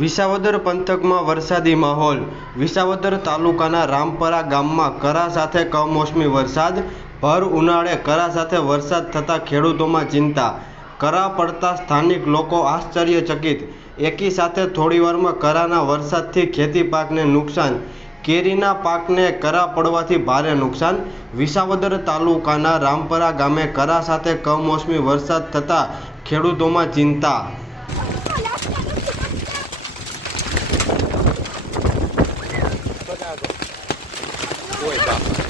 વિસાવદર પંથકમાં વરસાદી માહોલ. વિસાવદર તાલુકાના રામપરા ગામમાં કરા સાથે કમોસમી વરસાદ, ભર ઉનાળે કરા સાથે વરસાદ થતાં ખેડૂતોમાં ચિંતા. કરા પડતા સ્થાનિક લોકો આશ્ચર્યચકિત. એકી સાથે થોડીવારમાં કરાના વરસાદથી ખેતી પાકને નુકસાન. કેરીના પાકને કરા પડવાથી ભારે નુકસાન. વિસાવદર તાલુકાના રામપરા ગામે કરા સાથે કમોસમી વરસાદ થતાં ખેડૂતોમાં ચિંતા. água. Foi, tá.